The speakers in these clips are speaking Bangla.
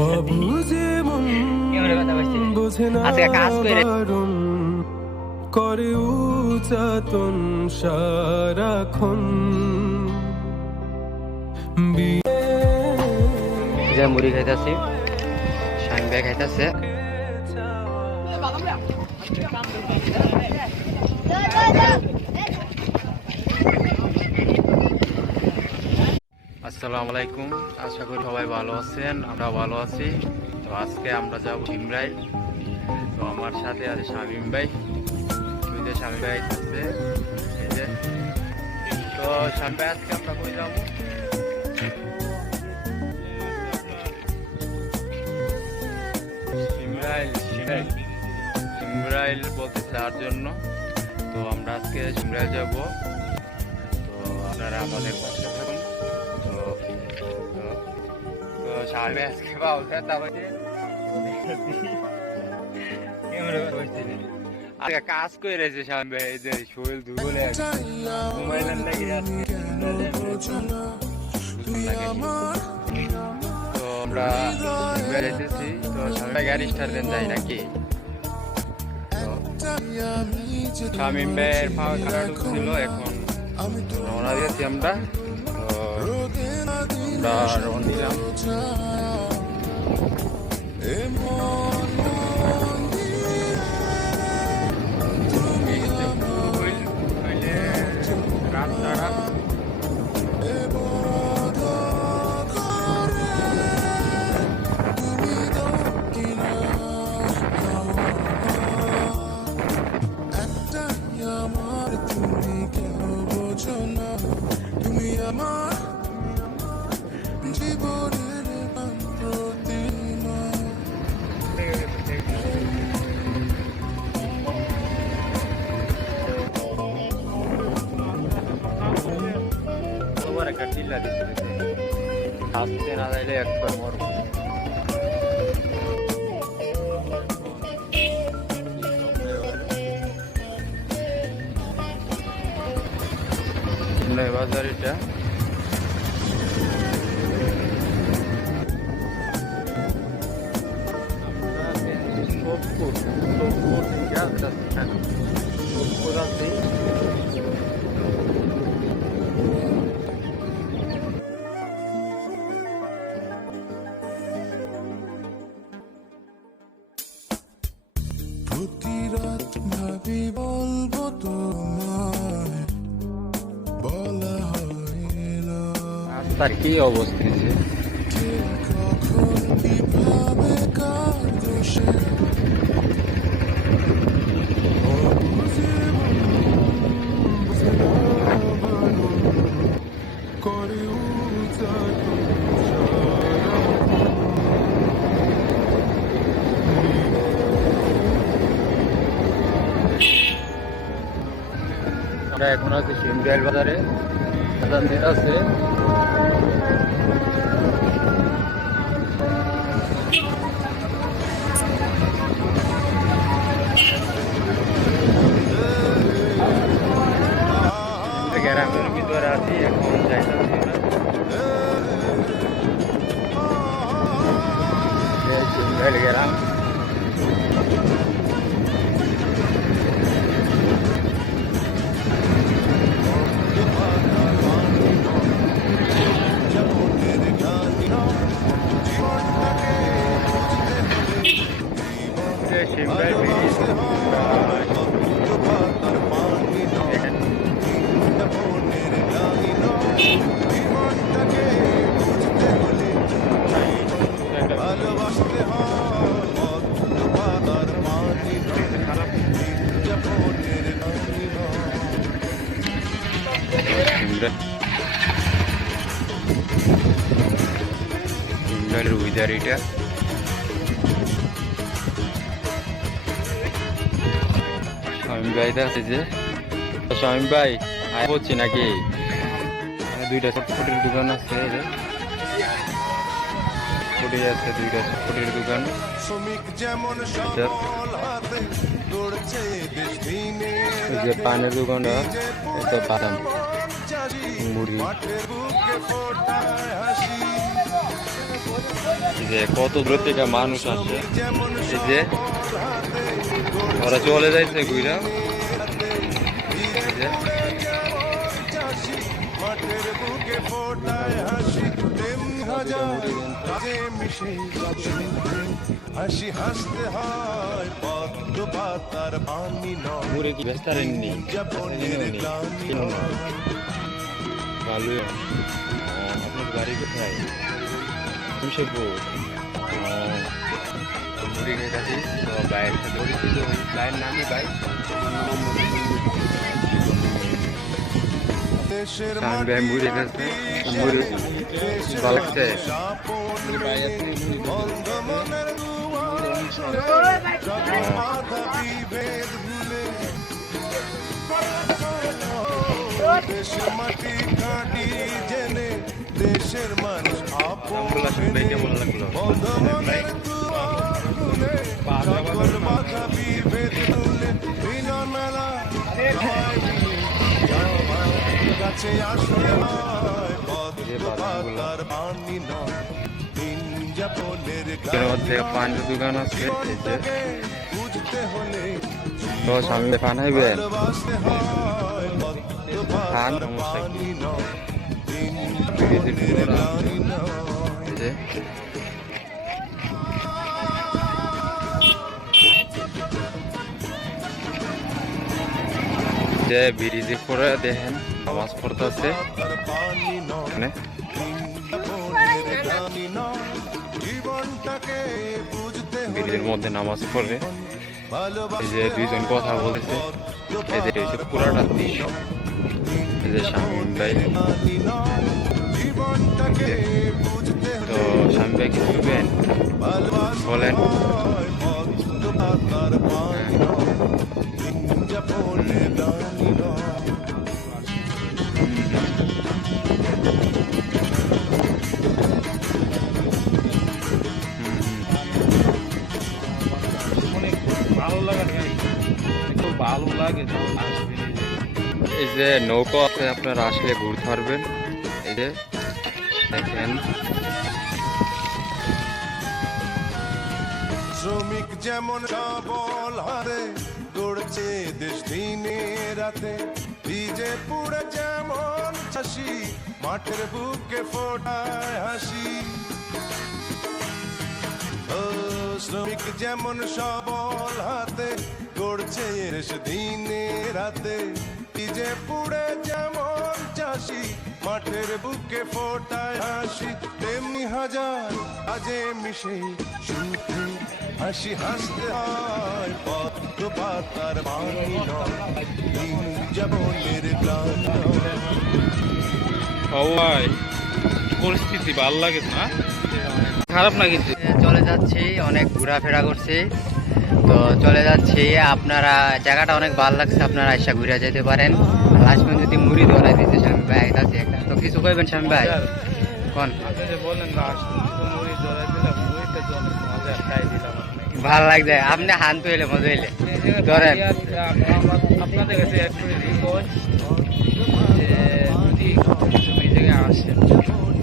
অবুঝে মন বোঝে না বারণ করে উচাতন সারাক্ষণ যে মুড়ি খাইতেছি শাইন ভাই খাইতেছে। আসসালামু আলাইকুম, আশা করি সবাই ভালো আছেন, আমরা ভালো আছি। তো আজকে আমরা যাব শিমরাইল। তো আমার সাথে আছে শামীম ভাই, শামীম ভাই আছে এই যে। তো শামীম ভাই আজকে আমরা কই যাবো? শিমরাইল বলতে তার জন্য। তো আমরা আজকে শিমরাইল যাব। তো আপনারা আমাদের পাশে থাকুন। তো শামীম ভাই আজকে বাউলটা তাবাইতে আজকে কাজ করে রয়েছে শামীম ভাই, এই যে শরীর দুর্বল হয়ে গেছে, ঘুমাইলেন নাকি আজকে? তো আমরা বেড়াইতেছি। তো শামীম ভাই গাড়ি স্টার্ট দেন যাই নাকি? শামীম ভাইয়ের পাওয়া খারাপ ঢুকছিল, এখন রওনা দিয়েছি আমরা। তো আমরা রওনা দিলাম। রাস্তাটা একটা টিলা দিতে আসতে না যাইলে একবার মরব। বাজার এটা প্রতি রাত ভাবি বলবো তোমায়, বলা হইল তার কি অবস্থা কখন কিভাবে কার দোষে করে উচাটন আমরা এখন আছি শিমরাইল বাজারে, আজান দিতে আছে। গ্রামের ভিতরে আছি, এখন যাইতেছি শিমরাইল গ্রাম। শিমরাইল উইদার এটা শামীম ভাই আছে যে। শামীম ভাই বলছি নাকি দুইটা চটপটির দোকান আছে, ফুটি আছে দুইটা চটপটির দোকান। যে পানের দোকানটা এটা বাদাম মুড়ি। এই যে কত দূর থেকে মানুষ আসছে, এই যে ওরা চলে যাইছে ঘুরা, এই যে মাঠের বুকে ফোটায় হাসি, তেমনি হাজার কাজে মিশে হাসি হাসতে হয় পদ্ম পাতার পানি নয়, মুড়ে কি ব্যস্ত আরেননি যাপনের গ্লানি নয়। ভালোই। আপনার বাড়ি কোথায়? শেখবো মুড়ি খেয়েছি তো বাইরের সাথে পরিচিত হই। বাইরের নামই ভাই দেশের সামনে মুড়ি খেয়েছে, মুড়ি ভালো লাগছে। বন্ধ মনের বাধা বিভেদ ভুলে দেশের মাটি কাটি জেনে দেশের মানুষ আপন মেনে। কেমন লাগলো? বন্ধ মনের দুয়ার খুলে সকল বাধা বিভেদ ভুলে মিলন মেলা সবাই মিলে সবার কাছে আসতে হয় পদ্ম পাতার পানি নয়, দিন যাপনের এর মধ্যে পানের দোকান আছে, এই যে বুঝতে হলে তো সামনে পান হইবেন ভালোবাসতে হয় পদ্ম খান, পাতার সমস্যা কি? পানি নয়, দিন বিড়ির যাপনের পুরোটা। গ্লানি নয়। এই যে যে ব্রিজে করে দেখেন নামাজ পড়তেছে এখানে। ব্রিজের মধ্যে নামাজ পড়ে, এই যে দুইজন কথা বলতেছে, এই যে হচ্ছে পুরাটা দৃশ্য। এই যে শামীম ভাই, তো শামীম ভাই কি বলবেন বলেন? ভালো লাগে। এই যে নৌকা আছে, আপনারা আসলে ঘুরতে পারবেন। এই যে দেখেন শ্রমিক যেমন সবল হারে গড়ছে দেশ দিনে রাতে, ভিজে পুড়ে যেমন চাষি মাঠের বুকে ফোটায় হাসি। ও শ্রমিক যেমন সবল হাতে গড়ছে দেশ দিনে রাতে, ভিজে পুড়ে যেমন চাষি মাঠের বুকে ফোটায় হাসি, তেমনি হাজার কাজে মিশে সুখে হাসি হাসতে হয় পদ্ম পাতার পানি নয়, দিন যাপনের গ্লানি নয়। সবাই পরিস্থিতি ভালো লাগে না, খারাপ না কিন্তু। চলে যাচ্ছি, অনেক ঘোরাফেরা করছি, তো চলে যাচ্ছি। আপনারা জায়গাটা অনেক ভালো লাগছে, আপনারা আইসা ঘুরে যেতে পারেন। লাস্ট পর্যন্ত যদি মুড়ি ধরাই দিতে স্বামী ভাই আছে একটা, তো কিছু কইবেন স্বামী ভাই কোন? আপনি যে বললেন লাস্ট মুড়ি ধরাই দিলাম, মুড়িটা তো অনেক মজা খাই দিলাম আপনাকে। ভালো লাগছে, আপনি হান তো এলে মজা এলে ধরেন। আপনাদের কাছে একটু রিকোয়েস্ট যে যদি এই জায়গায় আসেন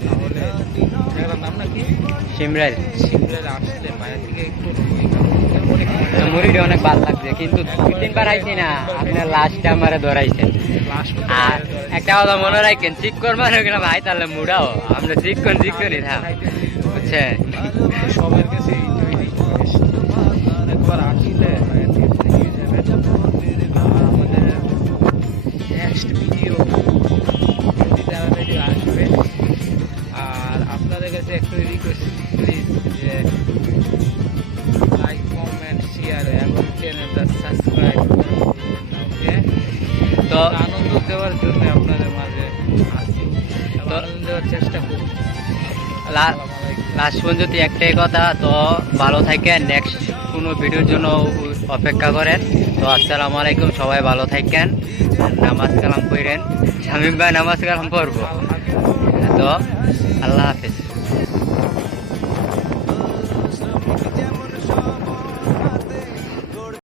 তাহলে জায়গাটার নাম নাকি সিমরাইল সিমরাইল আসলে মায়ের থেকে একটু মুড়িটা অনেক ভালো লাগছে, কিন্তু দুই তিনবার আইছি না, আপনার লাস্টে আমারে ধরাইছেন। লাস্ট আর একটা কথা মনে রাখেন, চিক্কর মানে কিনা ভাই তাহলে মুড়াও আমরা চিক্কনই থাম, বুঝছেন? সবার কাছে এইটাই রিকোয়েস্ট, একবার আসলে মায়ের থেকে নিয়ে যাবেন। আর আমাদের নেক্সট ভিডিও তাড়াতাড়ি আসবে। আর আপনাদের কাছে একটু রিকোয়েস্ট প্লিজ যে লাইক কমেন্ট শেয়ার এবং চ্যানেলটা সাবস্ক্রাইব করুন। ওকে, তো আনন্দ দেওয়ার জন্য আপনাদের মাঝে আসি, তো আনন্দ দেওয়ার চেষ্টা করুন। লাস্ট পর্যন্ত একটাই কথা, তো ভালো থাকেন, নেক্সট কোনো ভিডিওর জন্য অপেক্ষা করেন। তো আসসালামু আলাইকুম, সবাই ভালো থাকেন, নামাজ কালাম করেন, শামীম ভাই নামাজ কালাম পড়বো, তো আল্লাহ হাফেজ।